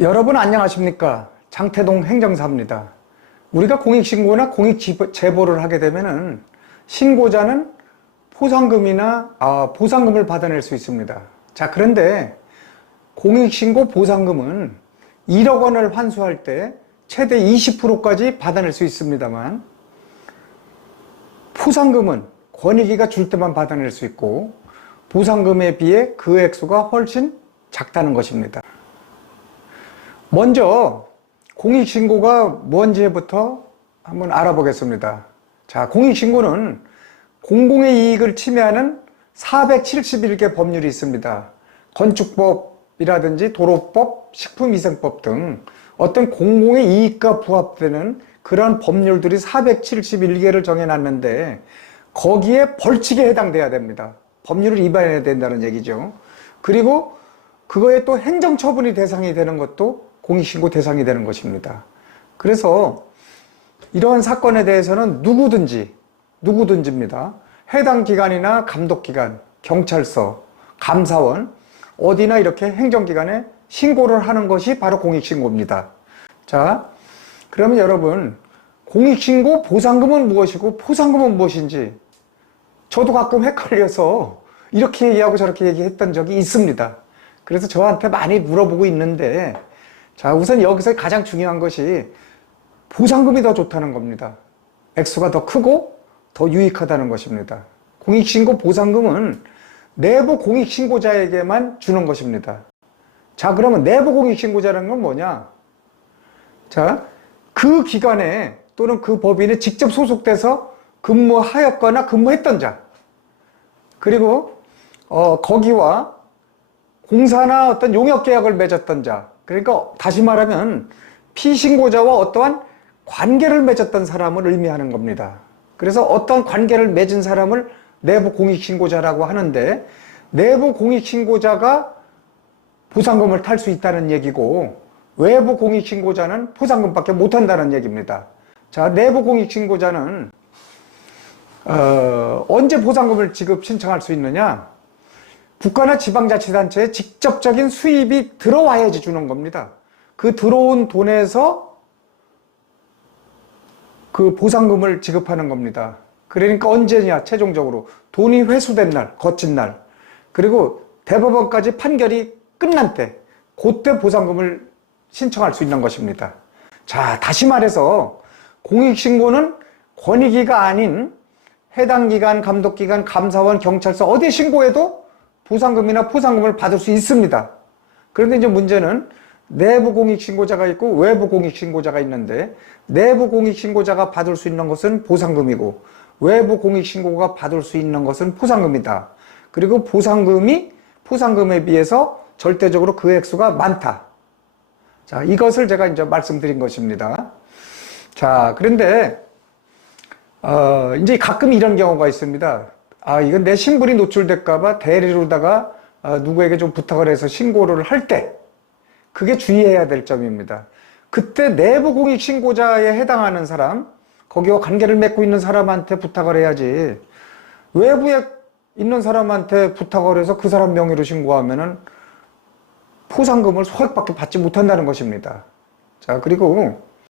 여러분 안녕하십니까? 장태동 행정사입니다. 우리가 공익신고나 공익제보를 하게 되면은 신고자는 보상금을 받아낼 수 있습니다. 자, 그런데 공익신고 보상금은 1억 원을 환수할 때 최대 20%까지 받아낼 수 있습니다만, 포상금은 권익위가 줄 때만 받아낼 수 있고 보상금에 비해 그 액수가 훨씬 작다는 것입니다. 먼저 공익신고가 뭔지부터 한번 알아보겠습니다. 자, 공익신고는 공공의 이익을 침해하는 471개 법률이 있습니다. 건축법이라든지 도로법, 식품위생법 등 어떤 공공의 이익과 부합되는 그런 법률들이 471개를 정해놨는데 거기에 벌칙에 해당돼야 됩니다. 법률을 위반해야 된다는 얘기죠. 그리고 그거에 또 행정처분이 대상이 되는 것도 공익신고 대상이 되는 것입니다. 그래서 이러한 사건에 대해서는 누구든지입니다. 해당 기관이나 감독기관, 경찰서, 감사원, 어디나 이렇게 행정기관에 신고를 하는 것이 바로 공익신고입니다. 자, 그러면 여러분, 공익신고 보상금은 무엇이고 포상금은 무엇인지 저도 가끔 헷갈려서 이렇게 얘기하고 저렇게 얘기했던 적이 있습니다. 그래서 저한테 많이 물어보고 있는데, 자, 우선 여기서 가장 중요한 것이 보상금이 더 좋다는 겁니다. 액수가 더 크고 더 유익하다는 것입니다. 공익신고 보상금은 내부 공익신고자에게만 주는 것입니다. 자, 그러면 내부 공익신고자라는 건 뭐냐? 자, 그 기관에 또는 그 법인에 직접 소속돼서 근무하였거나 근무했던 자, 그리고 거기와 공사나 어떤 용역계약을 맺었던 자, 그러니까 다시 말하면 피신고자와 어떠한 관계를 맺었던 사람을 의미하는 겁니다. 그래서 어떤 관계를 맺은 사람을 내부 공익신고자라고 하는데, 내부 공익신고자가 보상금을 탈 수 있다는 얘기고 외부 공익신고자는 포상금밖에 못한다는 얘기입니다. 자, 내부 공익신고자는 언제 보상금을 지급 신청할 수 있느냐? 국가나 지방자치단체에 직접적인 수입이 들어와야지 주는 겁니다. 그 들어온 돈에서 그 보상금을 지급하는 겁니다. 그러니까 언제냐? 최종적으로 돈이 회수된 날, 거친 날, 그리고 대법원까지 판결이 끝난 때, 그때 보상금을 신청할 수 있는 것입니다. 자, 다시 말해서 공익신고는 권익위가 아닌 해당 기관, 감독기관, 감사원, 경찰서 어디 신고해도 보상금이나 포상금을 받을 수 있습니다. 그런데 이제 문제는 내부 공익신고자가 있고 외부 공익신고자가 있는데, 내부 공익신고자가 받을 수 있는 것은 보상금이고 외부 공익신고가 받을 수 있는 것은 포상금이다. 그리고 포상금에 비해서 절대적으로 그 액수가 많다. 자, 이것을 제가 이제 말씀드린 것입니다. 자, 그런데 이제 가끔 이런 경우가 있습니다. 이건 내 신분이 노출될까봐 대리로다가 누구에게 좀 부탁을 해서 신고를 할 때, 그게 주의해야 될 점입니다. 그때 내부 공익신고자에 해당하는 사람, 거기와 관계를 맺고 있는 사람한테 부탁을 해야지, 외부에 있는 사람한테 부탁을 해서 그 사람 명의로 신고하면은 포상금을 소액밖에 받지 못한다는 것입니다. 자, 그리고